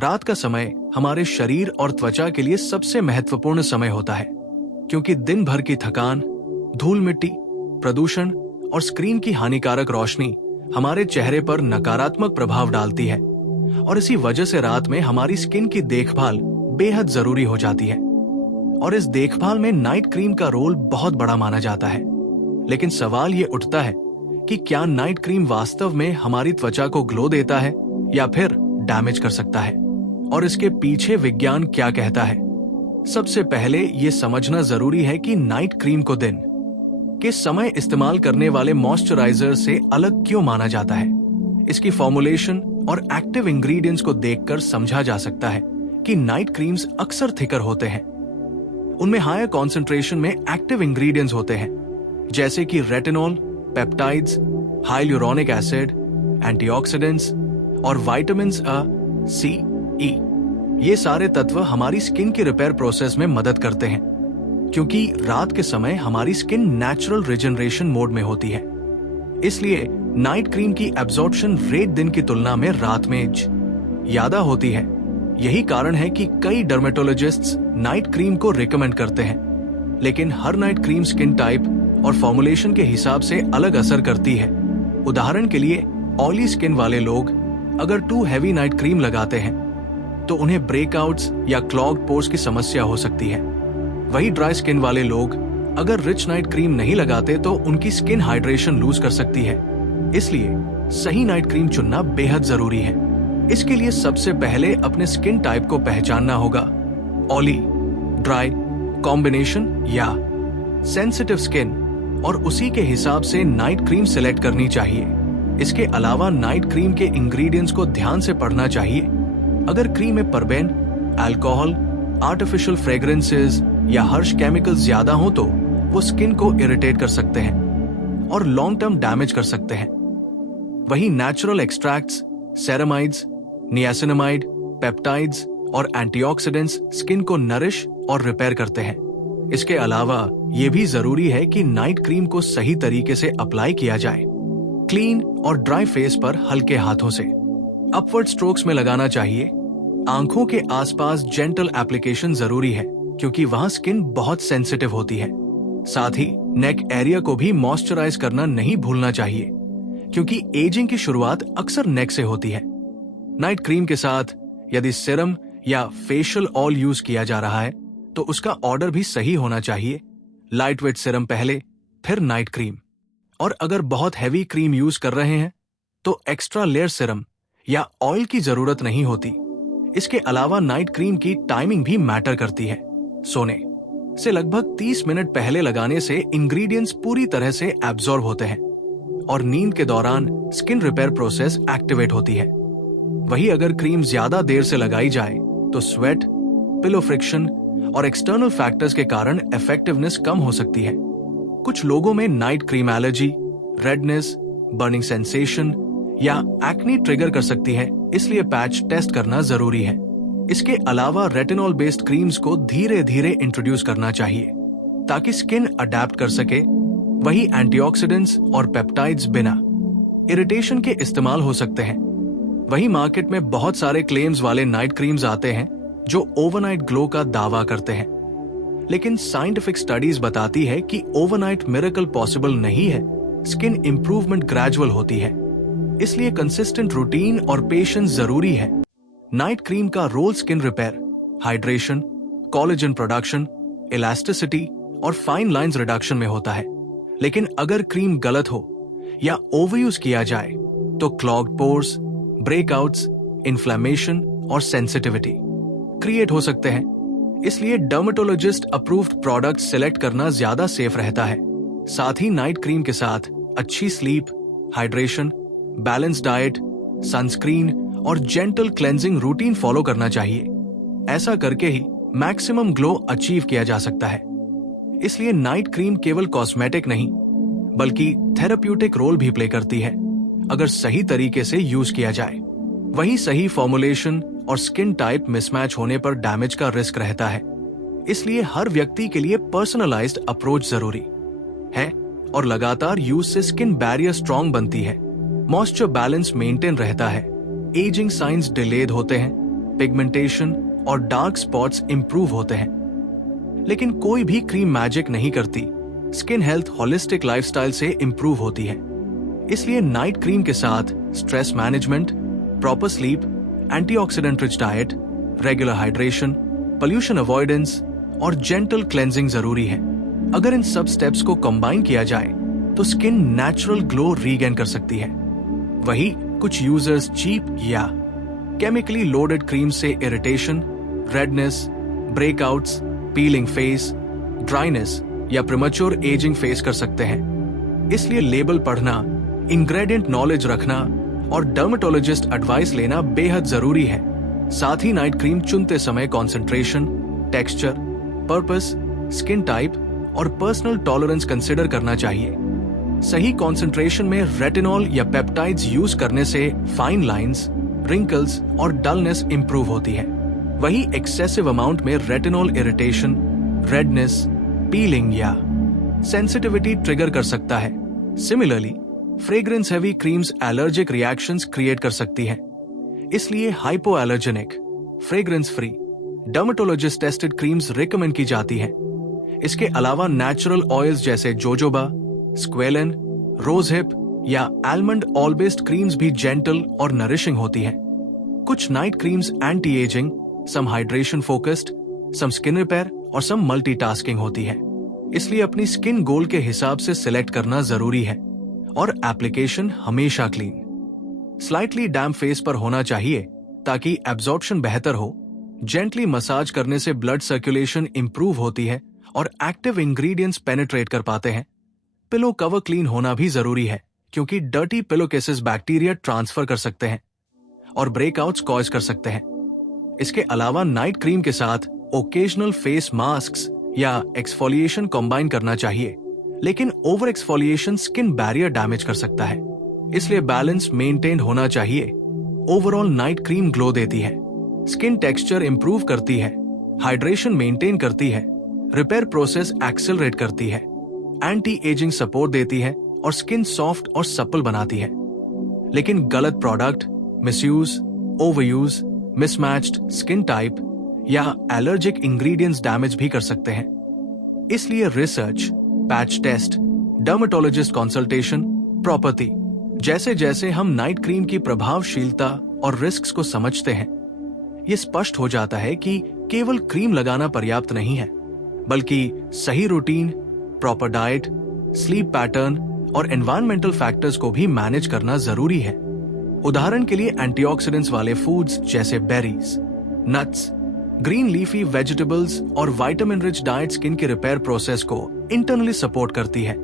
रात का समय हमारे शरीर और त्वचा के लिए सबसे महत्वपूर्ण समय होता है, क्योंकि दिन भर की थकान, धूल मिट्टी, प्रदूषण और स्क्रीन की हानिकारक रोशनी हमारे चेहरे पर नकारात्मक प्रभाव डालती है। और इसी वजह से रात में हमारी स्किन की देखभाल बेहद जरूरी हो जाती है। और इस देखभाल में नाइट क्रीम का रोल बहुत बड़ा माना जाता है। लेकिन सवाल ये उठता है कि क्या नाइट क्रीम वास्तव में हमारी त्वचा को ग्लो देता है या फिर डैमेज कर सकता है, और इसके पीछे विज्ञान क्या कहता है। सबसे पहले ये समझना जरूरी है कि नाइट क्रीम को दिन के समय इस्तेमाल करने वाले मॉइस्चराइजर से अलग क्यों माना जाता है। इसकी फॉर्मुलेशन और एक्टिव इंग्रेडिएंट्स को देखकर समझा जा सकता है कि नाइट क्रीम्स अक्सर थिकर होते हैं। उनमें हायर कॉन्सेंट्रेशन में एक्टिव इंग्रेडिएंट्स होते हैं, जैसे कि retinol, peptides, hyaluronic acid, antioxidants और विटामिन अ, सी, ई। ये सारे तत्व हमारी स्किन की रिपेयर प्रोसेस में मदद करते हैं, क्योंकि रात के समय हमारी स्किन नेचुरल रिजनरेशन मोड में होती है। इसलिए नाइट क्रीम की एब्जॉर्प्शन रेट दिन की तुलना में रात में ज्यादा होती है। यही कारण है कि कई डर्मेटोलॉजिस्ट्स नाइट क्रीम को रिकमेंड करते हैं। लेकिन हर नाइट क्रीम स्किन टाइप और फॉर्मुलेशन के हिसाब से अलग असर करती है। उदाहरण के लिए ऑयली स्किन वाले लोग अगर टू हैवी नाइट क्रीम लगाते हैं तो उन्हें ब्रेकआउट्स या क्लॉग्ड पोर्स की समस्या हो सकती है। वही ड्राई स्किन वाले लोग अगर रिच नाइट क्रीम नहीं लगाते तो उनकी स्किन हाइड्रेशन लूज कर सकती है। इसलिए सही नाइट क्रीम चुनना बेहद जरूरी है। इसके लिए सबसे पहले अपने स्किन टाइप को पहचानना होगा। ऑयली, ड्राई, कॉम्बिनेशन या सेंसिटिव स्किन, और उसी के हिसाब से नाइट क्रीम सिलेक्ट करनी चाहिए। इसके अलावा नाइट क्रीम के इंग्रेडिएंट्स को ध्यान से पढ़ना चाहिए। अगर क्रीम में परबेन, अल्कोहल, आर्टिफिशियल फ्रेग्रेंसेस या हर्ष केमिकल्स ज्यादा हो तो वो स्किन को इरिटेट कर सकते हैं और लॉन्ग टर्म डैमेज कर सकते हैं। वहीं natural extracts, ceramides, niacinamide, peptides और एंटीऑक्सीडेंट्स स्किन को नरिश और रिपेयर करते हैं। इसके अलावा ये भी जरूरी है कि नाइट क्रीम को सही तरीके से अप्लाई किया जाए। क्लीन और ड्राई फेस पर हल्के हाथों से अपवर्ड स्ट्रोक्स में लगाना चाहिए। आंखों के आसपास जेंटल एप्लीकेशन जरूरी है, क्योंकि वहां स्किन बहुत सेंसिटिव होती है। साथ ही नेक एरिया को भी मॉइस्चराइज करना नहीं भूलना चाहिए, क्योंकि एजिंग की शुरुआत अक्सर नेक से होती है। नाइट क्रीम के साथ यदि सीरम या फेशियल ऑयल यूज किया जा रहा है तो उसका ऑर्डर भी सही होना चाहिए। लाइट वेट सीरम पहले, फिर नाइट क्रीम। और अगर बहुत हैवी क्रीम यूज कर रहे हैं तो एक्स्ट्रा लेयर सीरम या ऑयल की जरूरत नहीं होती। इसके अलावा नाइट क्रीम की टाइमिंग भी मैटर करती है। सोने से लगभग 30 मिनट पहले लगाने से इंग्रेडिएंट्स पूरी तरह से एब्जॉर्ब होते हैं और नींद के दौरान स्किन रिपेयर प्रोसेस एक्टिवेट होती है। वही अगर क्रीम ज्यादा देर से लगाई जाए तो स्वेट, पिलो फ्रिक्शन और एक्सटर्नल फैक्टर्स के कारण इफेक्टिवनेस कम हो सकती है। कुछ लोगों में night cream allergy, redness, burning sensation या एक्ने ट्रिगर कर सकती है, इसलिए पैच टेस्ट करना जरूरी है। इसके अलावा रेटिनॉल बेस्ड क्रीम्स को धीरे धीरे इंट्रोड्यूस करना चाहिए ताकि स्किन अडेप्ट कर सके। वही एंटीऑक्सीडेंट्स और पेप्टाइड्स बिना इरिटेशन के इस्तेमाल हो सकते हैं। वही मार्केट में बहुत सारे क्लेम्स वाले नाइट क्रीम्स आते हैं जो ओवरनाइट ग्लो का दावा करते हैं, लेकिन साइंटिफिक स्टडीज बताती है कि ओवरनाइट मिरेकल पॉसिबल नहीं है। स्किन इंप्रूवमेंट ग्रेजुअल होती है, इसलिए कंसिस्टेंट रूटीन और पेशेंस जरूरी है। नाइट क्रीम का role skin repair, hydration, collagen production, elasticity और फाइन लाइंस रिडक्शन में होता है। लेकिन अगर क्रीम गलत हो या ओवरयूज किया जाए तो क्लॉग्ड पोर्स, ब्रेकआउट्स, इन्फ्लेमेशन और सेंसिटिविटी क्रिएट हो सकते हैं। इसलिए डर्मेटोलॉजिस्ट अप्रूव्ड प्रोडक्ट सिलेक्ट करना ज्यादा सेफ रहता है। साथ ही नाइट क्रीम के साथ अच्छी sleep, hydration, balance diet, sunscreen और जेंटल क्लेंजिंग रूटीन फॉलो करना चाहिए। ऐसा करके ही मैक्सिमम ग्लो अचीव किया जा सकता है। इसलिए नाइट क्रीम केवल कॉस्मेटिक नहीं बल्कि थेराप्यूटिक रोल भी प्ले करती है अगर सही तरीके से यूज किया जाए। वही सही फॉर्मुलेशन और स्किन टाइप मिसमैच होने पर डैमेज का रिस्क रहता है। इसलिए हर व्यक्ति के लिए पर्सनलाइज्ड अप्रोच जरूरी है और लगातार यूज से स्किन बैरियर स्ट्रांग बनती है, मॉइस्चर बैलेंस मेंटेन रहता है, एजिंग साइंस डिलेड होते हैं पिगमेंटेशन और डार्क स्पॉट्स इंप्रूव होते हैं। लेकिन कोई भी क्रीम मैजिक नहीं करती। स्किन हेल्थ होलिस्टिक लाइफस्टाइल से इंप्रूव होती है। इसलिए नाइट क्रीम के साथ stress management, proper sleep, antioxidant rich diet, regular hydration, pollution avoidance और जेंटल क्लेंजिंग जरूरी है। अगर इन सब स्टेप्स को कंबाइन किया जाए तो स्किन नेचुरल ग्लो रीगेन कर सकती है। वही कुछ यूजर्स चीप या केमिकली लोडेड क्रीम से irritation, redness, breakouts, piling face, dryness या प्रीमैच्योर एजिंग फेस कर सकते हैं। इसलिए लेबल पढ़ना, इंग्रेडिएंट नॉलेज रखना और डर्मेटोलॉजिस्ट एडवाइस लेना बेहद जरूरी है। साथ ही नाइट क्रीम चुनते समय concentration, texture, purpose, skin type और पर्सनल टॉलरेंस कंसिडर करना चाहिए। सही कंसंट्रेशन में रेटिनॉल या पेप्टाइड्स यूज करने से फाइन लाइंस, रिंकल्स और डलनेस इंप्रूव होती है। वही एक्सेसिव अमाउंट में रेटिनॉल इरिटेशन, रेडनेस, पीलिंग या सेंसिटिविटी ट्रिगर कर सकता है। Similarly fragrance heavy creams allergic reactions create कर सकती है। इसलिए hypo allergenic, fragrance free, dermatologist tested creams recommend की जाती हैं। इसके अलावा नेचुरल ऑयल्स जैसे जोजोबा, स्क्वेलन, रोजहिप या आलमंड ऑयल बेस्ड क्रीम्स भी जेंटल और नरिशिंग होती हैं। कुछ night creams anti ageing, some hydration focused, some skin repair और सम मल्टीटास्किंग होती है। इसलिए अपनी स्किन गोल के हिसाब से सिलेक्ट करना जरूरी है और एप्लीकेशन हमेशा क्लीन, स्लाइटली डैम्प फेस पर होना चाहिए ताकि एब्जॉर्प्शन बेहतर हो। जेंटली मसाज करने से ब्लड सर्कुलेशन इंप्रूव होती है और एक्टिव इंग्रेडिएंट्स पेनिट्रेट कर पाते हैं। पिलो कवर क्लीन होना भी जरूरी है क्योंकि dirty pillow cases bacteria transfer कर सकते हैं और ब्रेकआउट्स कॉज कर सकते हैं। इसके अलावा नाइट क्रीम के साथ ओकेजनल फेस मास्क्स या एक्सफोलिएशन कंबाइन करना चाहिए, लेकिन over exfoliation skin barrier damage कर सकता है। इसलिए बैलेंस मेंटेन होना चाहिए। ओवरऑल नाइट क्रीम ग्लो देती है, स्किन टेक्सचर इंप्रूव करती है, हाइड्रेशन मेंटेन करती है, रिपेयर प्रोसेस एक्सेलरेट करती है, एंटी एजिंग सपोर्ट देती है और स्किन सॉफ्ट और सपल बनाती है। लेकिन गलत product, misuse, overuse, mismatched skin type या एलर्जिक इंग्रेडिएंट्स डैमेज भी कर सकते हैं। इसलिए research, patch test, dermatologist consultation, property जैसे जैसे हम नाइट क्रीम की प्रभावशीलता और रिस्क्स को समझते हैं, ये स्पष्ट हो जाता है कि केवल क्रीम लगाना पर्याप्त नहीं है, बल्कि सही routine, proper diet, sleep pattern और एनवायरमेंटल फैक्टर्स को भी मैनेज करना जरूरी है। उदाहरण के लिए एंटीऑक्सीडेंट्स वाले फूड्स जैसे berries, nuts, green leafy vegetables और विटामिन रिच डाइट स्किन के रिपेयर प्रोसेस को इंटरनली सपोर्ट करती है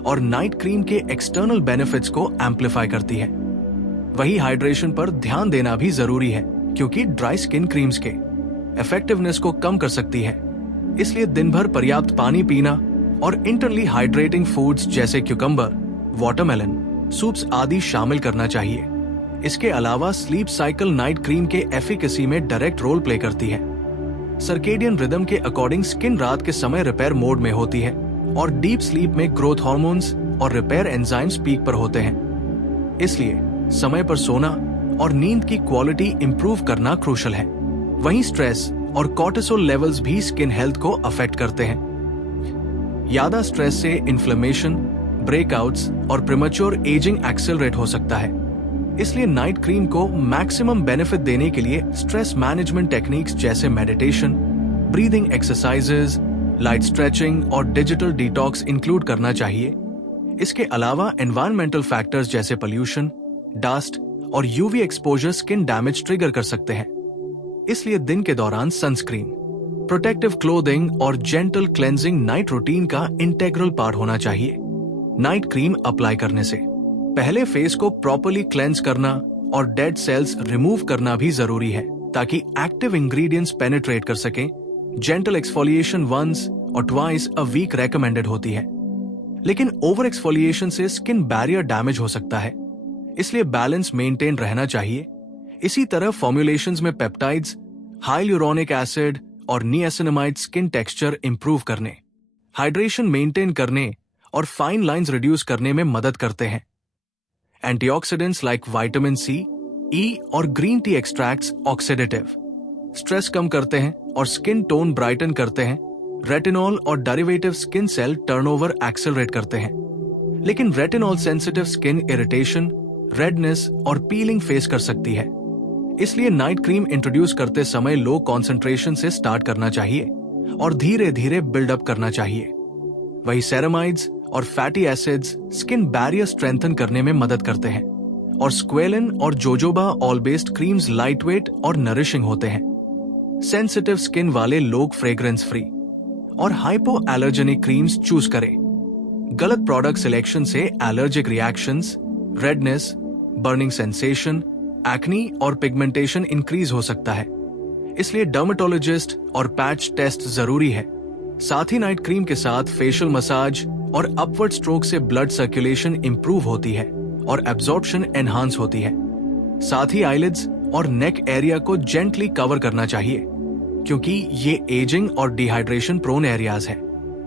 और नाइट क्रीम के एक्सटर्नल बेनिफिट्स को एम्पलीफाई करती है। वही हाइड्रेशन पर ध्यान देना भी जरूरी है क्योंकि ड्राई स्किन क्रीम्स के इफेक्टिवनेस को कम कर सकती है। इसलिए दिन भर पर्याप्त पानी पीना और इंटरनली हाइड्रेटिंग फूड्स जैसे क्यूकम्बर, वाटरमेलन, सूप्स आदि शामिल करना चाहिए। इसके अलावा स्लीप साइकिल नाइट क्रीम के एफिकेसी में डायरेक्ट रोल प्ले करती है। सर्केडियन रिदम के अकॉर्डिंग स्किन रात के समय रिपेयर मोड में होती है और डीप स्लीप में ग्रोथ हार्मोन्स और रिपेयर एंजाइम्स पीक पर होते हैं। इसलिए समय पर सोना और नींद की क्वालिटी इंप्रूव करना क्रूशल है। वहीं स्ट्रेस और कॉर्टिसोल लेवल्स भी स्किन हेल्थ को अफेक्ट करते हैं। ज्यादा स्ट्रेस से इन्फ्लेमेशन, ब्रेकआउट्स और प्रीमैच्योर एजिंग एक्सेलरेट हो सकता है। इसलिए नाइट क्रीम को मैक्सिमम बेनिफिट देने के लिए स्ट्रेस मैनेजमेंट टेक्निक्स जैसे meditation, breathing exercises, light stretching और डिजिटल डिटॉक्स इंक्लूड करना चाहिए। इसके अलावा एनवायरमेंटल फैक्टर्स जैसे पोल्यूशन, डस्ट और UV exposure skin damage trigger कर सकते हैं। इसलिए दिन के दौरान सनस्क्रीन, प्रोटेक्टिव क्लोथिंग और जेंटल क्लेंजिंग नाइट रूटीन का इंटेग्रल पार्ट होना चाहिए। नाइट क्रीम अप्लाई करने से पहले फेस को प्रॉपर्ली क्लेंस करना और डेड सेल्स रिमूव करना भी जरूरी है ताकि एक्टिव इंग्रेडिएंट्स पेनिट्रेट कर सकें। जेंटल एक्सफोलिएशन वंस और ट्वाइस अ वीक रेकमेंडेड होती है, लेकिन ओवर एक्सफोलिएशन से स्किन बैरियर डैमेज हो सकता है। इसलिए बैलेंस मेंटेन रहना चाहिए। इसी तरह फॉर्मुलेशंस में पेप्टाइड्स, हाइलुरोनिक एसिड और नियासिनामाइड स्किन टेक्सचर इंप्रूव करने, हाइड्रेशन मेंटेन करने और फाइन लाइंस रिड्यूस करने में मदद करते हैं। Antioxidants like vitamin C, E और green tea extracts oxidative, stress कम करते हैं और स्किन टोन ब्राइटन करते हैं। रेटिनॉल और derivative skin cell turnover accelerate करते हैं। लेकिन retinol sensitive skin irritation, redness और पीलिंग फेस कर सकती है। इसलिए नाइट क्रीम इंट्रोड्यूस करते समय लो कॉन्सेंट्रेशन से स्टार्ट करना चाहिए और धीरे धीरे बिल्डअप करना चाहिए। वही सेरामाइड्स और fatty acids skin barrier strengthen करने में मदद करते हैं और स्क्वेलिन और jojoba all based creams lightweight और नरिशिंग होते हैं। सेंसिटिव स्किन वाले लोग फ्रेग्रेंस फ्री और हाइपो एलर्जेनिक क्रीम्स चूज करें। गलत प्रोडक्ट सिलेक्शन से allergic reactions, redness, burning sensation, acne और पिगमेंटेशन इंक्रीज हो सकता है। इसलिए डर्मेटोलॉजिस्ट और पैच टेस्ट जरूरी है। साथ ही नाइट क्रीम के साथ फेशियल मसाज और अपवर्ड स्ट्रोक से ब्लड सर्कुलेशन इंप्रूव होती है और एब्जॉर्प्शन एनहांस होती है। साथ ही आईलिड्स और नेक एरिया को जेंटली कवर करना चाहिए क्योंकि ये एजिंग और डिहाइड्रेशन प्रोन एरियाज है।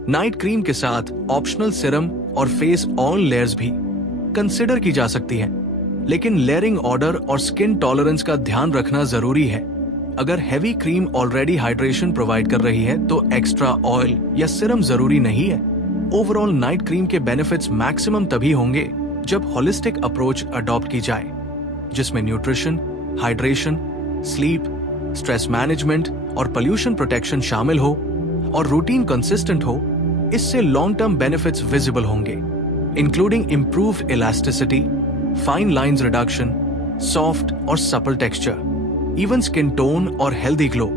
नाइट क्रीम के साथ ऑप्शनल सिरम और फेस ऑयल लेयर्स भी कंसिडर की जा सकती है, लेकिन लेयरिंग ऑर्डर और स्किन टॉलरेंस का ध्यान रखना जरूरी है। अगर heavy cream already hydration provide कर रही है तो एक्स्ट्रा ऑयल या सिरम जरूरी नहीं है। ओवरऑल नाइट क्रीम के बेनिफिट्स मैक्सिमम तभी होंगे जब होलिस्टिक अप्रोच अडॉप्ट की जाए, जिसमें nutrition, hydration, sleep, stress management और पोल्यूशन प्रोटेक्शन शामिल हो और रूटीन कंसिस्टेंट हो। इससे लॉन्ग टर्म बेनिफिट्स विजिबल होंगे, including improved elasticity, fine lines reduction, soft और supple texture, even skin tone और हेल्दी ग्लो।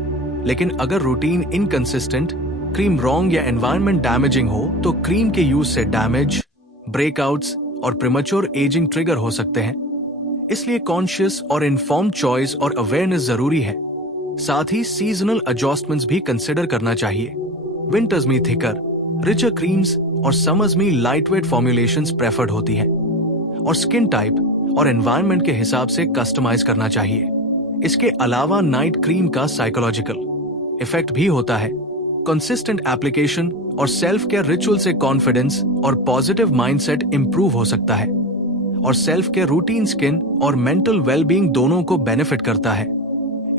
लेकिन अगर रूटीन इनकंसिस्टेंट, क्रीम रॉन्ग या एनवायरनमेंट डैमेजिंग हो तो क्रीम के यूज से डैमेज, ब्रेकआउट्स और प्रीमैच्योर एजिंग ट्रिगर हो सकते हैं। इसलिए कॉन्शियस और इन्फॉर्म्ड चॉइस और अवेयरनेस जरूरी है। साथ ही सीजनल एडजस्टमेंट्स भी कंसिडर करना चाहिए। विंटर्स में थिकर, रिचर क्रीम्स और समर्स में लाइटवेट फॉर्मुलेशंस प्रेफर्ड होती है और स्किन टाइप और एनवायरनमेंट के हिसाब से कस्टमाइज करना चाहिए। इसके अलावा नाइट क्रीम का साइकोलॉजिकल इफेक्ट भी होता है। कंसिस्टेंट एप्लीकेशन और सेल्फ केयर रिचुअल से कॉन्फिडेंस और पॉजिटिव माइंडसेट इंप्रूव हो सकता है और सेल्फ केयर रूटीन स्किन और मेंटल वेलबींग दोनों को बेनिफिट करता है।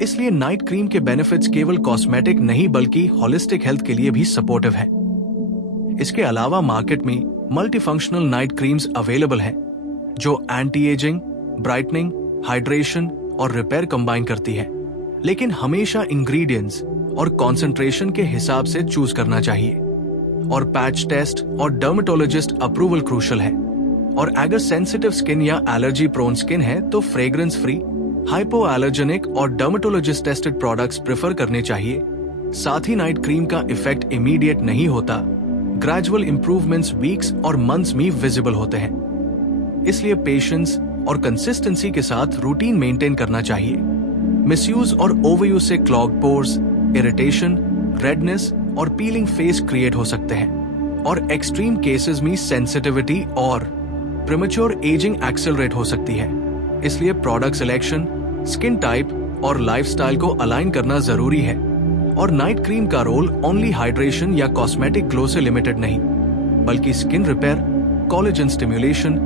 इसलिए नाइट क्रीम के बेनिफिट्स केवल कॉस्मेटिक नहीं बल्कि होलिस्टिक हेल्थ के लिए भी सपोर्टिव है। इसके अलावा मार्केट में मल्टीफंक्शनल नाइट क्रीम्स अवेलेबल हैं जो एंटी एजिंग, ब्राइटनिंग, हाइड्रेशन और रिपेयर कंबाइन करती है, लेकिन हमेशा इंग्रेडिएंट्स और कंसंट्रेशन के हिसाब से चूज करना चाहिए। और पैच टेस्ट और डर्मेटोलॉजिस्ट अप्रूवल क्रूशियल है। और अगर सेंसिटिव स्किन या एलर्जी प्रोन स्किन है तो फ्रेग्रेंस फ्री, हाइपो एलर्जेनिक और डर्मेटोलॉजिस्ट टेस्टेड प्रोडक्ट्स प्रेफर करने चाहिए। साथ ही नाइट क्रीम का इफेक्ट इमीडिएट नहीं होता, ग्रेजुअल इंप्रूवमेंट्स वीक्स और मंथ्स में विजिबल होते हैं। इसलिए पेशेंस और कंसिस्टेंसी के साथ रूटीन मेंटेन करना चाहिए। मिसयूज और ओवरयूज से क्लॉग पोर्स, इरिटेशन, रेडनेस और पीलिंग फेस क्रिएट हो सकते हैं और एक्सट्रीम केसेस में सेंसिटिविटी और प्रीमैच्योर एजिंग एक्सेलरेट हो सकती है। इसलिए प्रोडक्ट सिलेक्शन, स्किन टाइप और लाइफस्टाइल को अलाइन करना जरूरी है। और नाइट क्रीम का रोल ओनली हाइड्रेशन या कॉस्मेटिक ग्लो से लिमिटेड नहीं, बल्कि skin repair, collagen stimulation,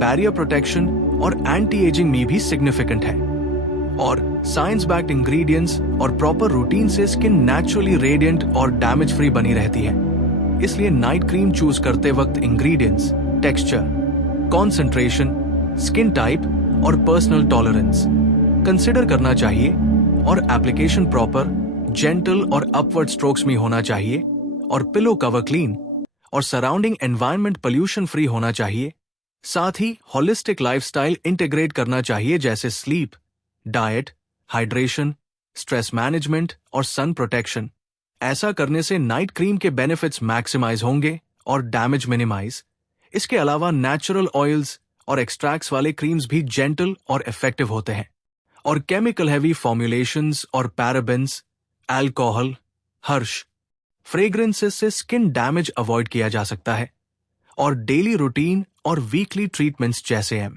barrier protection और एंटी एजिंग में भी सिग्निफिकेंट है। और साइंस बैक्ड इंग्रेडिएंट्स और प्रॉपर रूटीन से स्किन नेचुरली रेडिएंट और डैमेज फ्री बनी रहती है। इसलिए नाइट क्रीम चूज करते वक्त ingredients, texture, concentration, skin type और पर्सनल टॉलरेंस कंसिडर करना चाहिए। और एप्लीकेशन प्रॉपर, जेंटल और अपवर्ड स्ट्रोक्स में होना चाहिए और पिलो कवर क्लीन और सराउंडिंग एनवायरनमेंट पोल्यूशन फ्री होना चाहिए। साथ ही होलिस्टिक लाइफस्टाइल इंटीग्रेट करना चाहिए जैसे sleep, diet, hydration, stress management और सन प्रोटेक्शन। ऐसा करने से नाइट क्रीम के बेनिफिट्स मैक्सिमाइज होंगे और डैमेज मिनिमाइज। इसके अलावा नेचुरल ऑयल्स और एक्सट्रैक्ट्स वाले क्रीम्स भी जेंटल और इफेक्टिव होते हैं और केमिकल हैवी फॉर्मुलेशंस और पैराबेन्स, अल्कोहल, हर्ष, फ्रेग्रेंसेस से स्किन डैमेज अवॉइड किया जा सकता है। और डेली रूटीन और वीकली ट्रीटमेंट्स जैसे हैं